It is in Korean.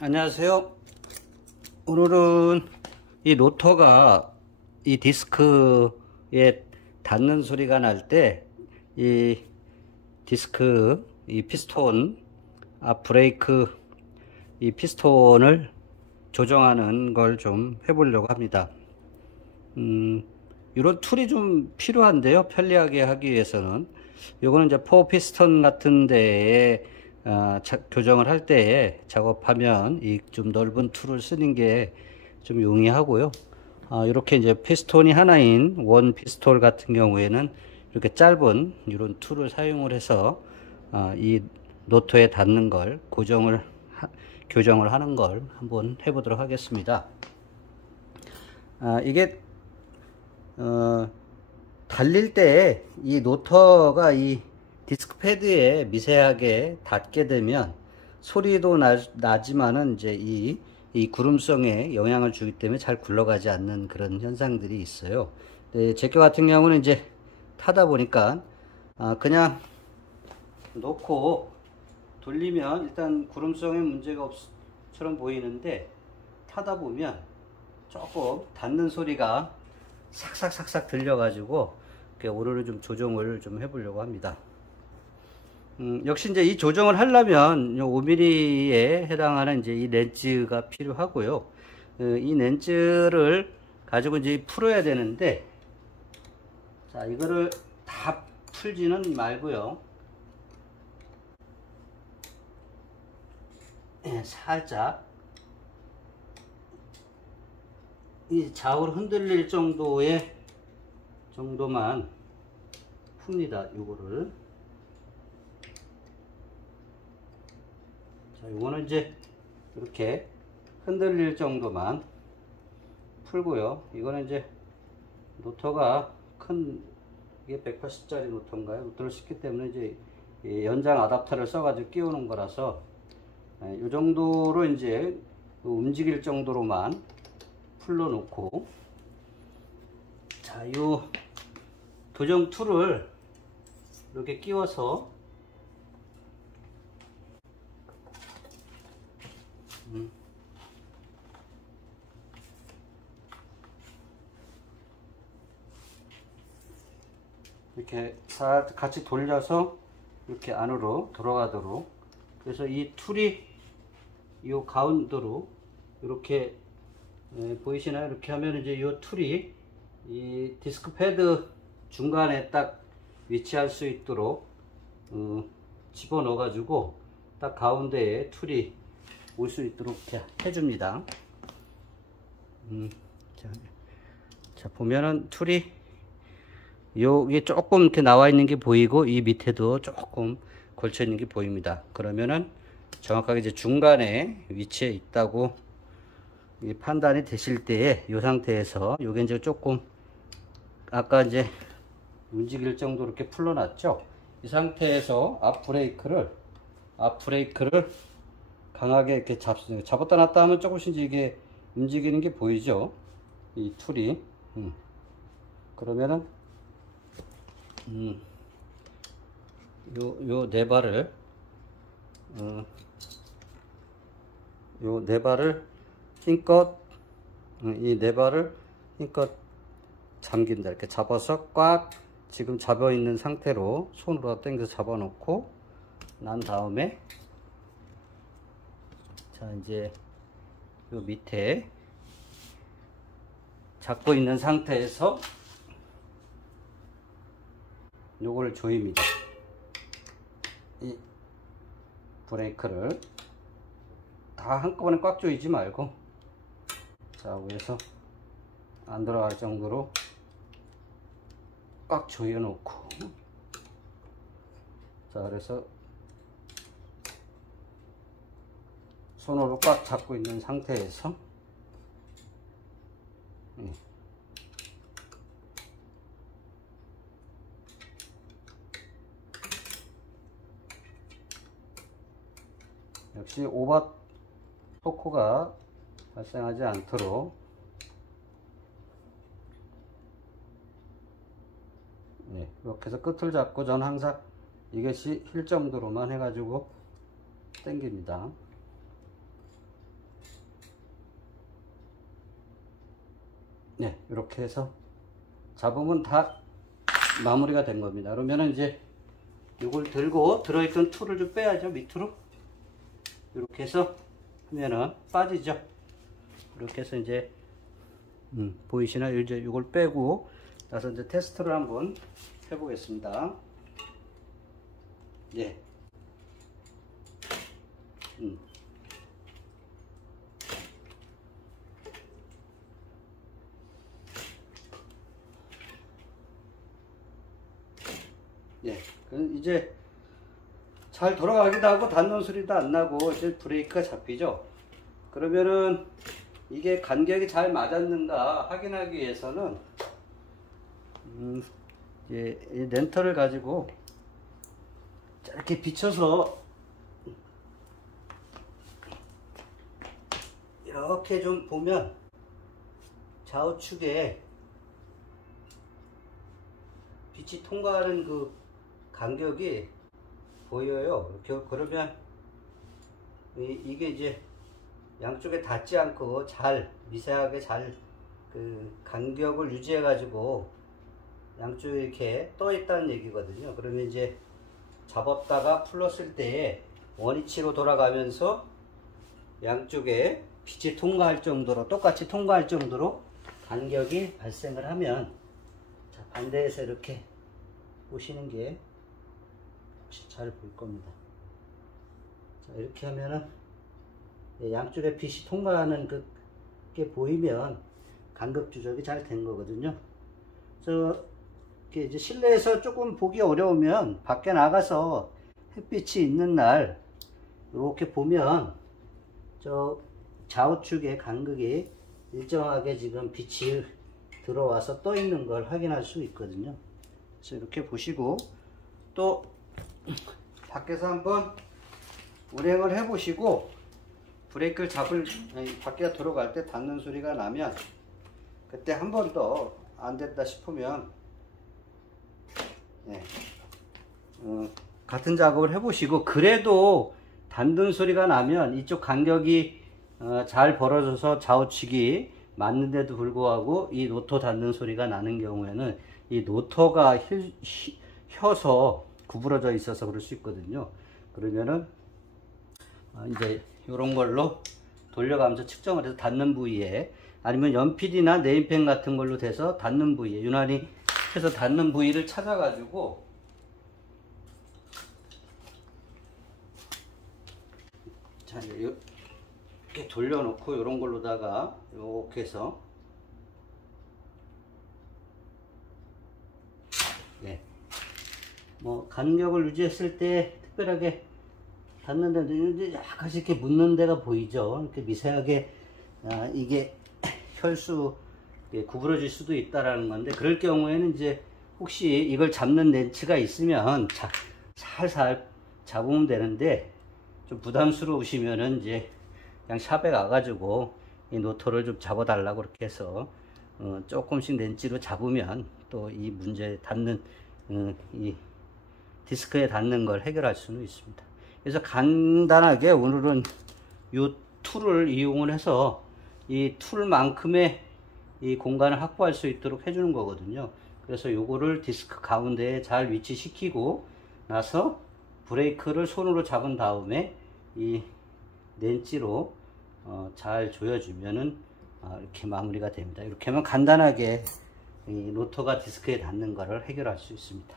안녕하세요. 오늘은 이 로터가 이 디스크에 닿는 소리가 날 때 이 디스크 이 피스톤 앞 브레이크 이 피스톤을 조정하는 걸 좀 해보려고 합니다. 이런 툴이 좀 필요한데요, 편리하게 하기 위해서는. 요거는 이제 포 피스톤 같은 데에 교정을 할 때에 작업하면 이 좀 넓은 툴을 쓰는 게 좀 용이하고요. 이렇게 이제 피스톤이 하나인 원 피스톨 같은 경우에는 이렇게 짧은 이런 툴을 사용을 해서 이 노트에 닿는 걸 교정을 하는 걸 한번 해보도록 하겠습니다. 이게 달릴 때 이 노터가 이 디스크 패드에 미세하게 닿게 되면 소리도 나지만은 이제 이 구름성에 영향을 주기 때문에 잘 굴러가지 않는 그런 현상들이 있어요. 제거 같은 경우는 이제 타다 보니까 그냥 놓고 돌리면 일단 구름성에 문제가 없처럼 보이는데, 타다 보면 조금 닿는 소리가 삭삭삭삭 들려가지고 오늘은 좀 조정을 좀 해보려고 합니다. 역시 이제 이 조정을 하려면 5mm에 해당하는 이제 이 렌즈가 필요하고요. 이 렌즈를 가지고 이제 풀어야 되는데, 자, 이거를 다 풀지는 말고요. 살짝 이 좌우로 흔들릴 정도만 풉니다. 요거를. 자, 요거는 이제 이렇게 흔들릴 정도만 풀고요. 이거는 이제 노터가 이게 180짜리 노터인가요? 노터를 싣기 때문에 이제 연장 아답터를 써가지고 끼우는 거라서 이 정도로 이제 움직일 정도로만 풀러 놓고, 자, 요 교정 툴을 이렇게 끼워서 이렇게 같이 돌려서 이렇게 안으로 들어가도록, 그래서 이 툴이 요 가운데로 이렇게 보이시나요? 이렇게 하면 이제 이 툴이 이 디스크 패드 중간에 딱 위치할 수 있도록 집어넣어 가지고 딱 가운데에 툴이 올 수 있도록 이렇게 해줍니다. 자, 보면은 툴이 여기 조금 이렇게 나와 있는 게 보이고, 이 밑에도 조금 걸쳐 있는 게 보입니다. 그러면은 정확하게 이제 중간에 위치해 있다고 판단이 되실 때에 이 상태에서 요게 이제 조금 아까 이제 움직일 정도로 이렇게 풀어놨죠. 이 상태에서 앞 브레이크를 강하게 이렇게 잡았다 놨다 하면 조금씩 이게 움직이는 게 보이죠. 이 툴이. 그러면은 요 네 발을 힘껏 이 네 발을 힘껏 잠긴다. 이렇게 잡아서 꽉 지금 잡아 있는 상태로 손으로 당겨서 잡아 놓고 난 다음에, 자, 이제 요 밑에 잡고 있는 상태에서 요걸 조입니다. 이 브레이크를 다 한꺼번에 꽉 조이지 말고, 자, 위에서 안 들어갈 정도로 꽉 조여 놓고, 자, 그래서 손으로 꽉 잡고 있는 상태에서 역시 오버 토크가 발생하지 않도록 이렇게 해서 끝을 잡고, 저는 항상 이것이 힐 정도로만 해가지고 당깁니다. 네, 이렇게 해서 잡으면 다 마무리가 된 겁니다. 그러면은 이제 이걸 들고 들어있던 툴을 좀 빼야죠. 밑으로 이렇게 해서 하면은 빠지죠. 이렇게 해서 이제 보이시나요? 이제 이걸 빼고 나서 이제 테스트를 한번 해보겠습니다. 예. 예. 이제 잘 돌아가기도 하고 닿는 소리도 안 나고 이제 브레이크가 잡히죠. 그러면은 이게 간격이 잘 맞았는가 확인하기 위해서는 이제 이 렌터를 가지고 이렇게 비춰서 이렇게 좀 보면 좌우측에 빛이 통과하는 그 간격이 보여요. 이렇게 그러면 이게 이제 양쪽에 닿지 않고 잘 미세하게 잘 그 간격을 유지해 가지고 양쪽에 이렇게 떠 있다는 얘기거든요. 그러면 이제 잡았다가 풀었을 때에 원위치로 돌아가면서 양쪽에 빛이 통과할 정도로 똑같이 통과할 정도로 간격이 발생을 하면, 자, 반대에서 이렇게 보시는 게 혹시 잘 보일 겁니다. 자, 이렇게 하면은 양쪽에 빛이 통과하는 그게 보이면 간격 조절이 잘 된 거거든요. 이제 실내에서 조금 보기 어려우면 밖에 나가서 햇빛이 있는 날 이렇게 보면 저 좌우측의 간격이 일정하게 지금 빛이 들어와서 떠 있는 걸 확인할 수 있거든요. 그래서 이렇게 보시고 또 밖에서 한번 운행을 해 보시고 브레이크를 바퀴가 들어갈 때 닿는 소리가 나면 그때 한 번 더 안 된다 싶으면 네, 같은 작업을 해 보시고 그래도 닿는 소리가 나면 이쪽 간격이 잘 벌어져서 좌우측이 맞는데도 불구하고 이 노터 닿는 소리가 나는 경우에는 이 노터가 혀서 구부러져 있어서 그럴 수 있거든요. 그러면은 이제 이런 걸로 돌려가면서 측정을 해서 닿는 부위에, 아니면 연필이나 네임펜 같은 걸로 돼서 닿는 부위에 유난히 해서 닿는 부위를 찾아가지고 자, 이렇게 돌려놓고 이런 걸로다가 이렇게 해서 예, 뭐 간격을 유지했을 때 특별하게 닿는데 약간씩 이렇게 묻는 데가 보이죠. 이렇게 미세하게 이게 혈수 구부러질 수도 있다라는 건데, 그럴 경우에는 이제 혹시 이걸 잡는 렌치가 있으면 살살 잡으면 되는데, 좀 부담스러우시면은 이제 그냥 샵에 가가지고 이 노터를 좀 잡아달라고 그렇게 해서 조금씩 렌치로 잡으면 또 이 문제에 닿는 이 디스크에 닿는 걸 해결할 수는 있습니다. 그래서 간단하게 오늘은 이 툴을 이용을 해서 이 툴만큼의 이 공간을 확보할 수 있도록 해주는 거거든요. 그래서 요거를 디스크 가운데에 잘 위치시키고 나서 브레이크를 손으로 잡은 다음에 이 렌치로 잘 조여주면은 이렇게 마무리가 됩니다. 이렇게 하면 간단하게 이 로터가 디스크에 닿는 거를 해결할 수 있습니다.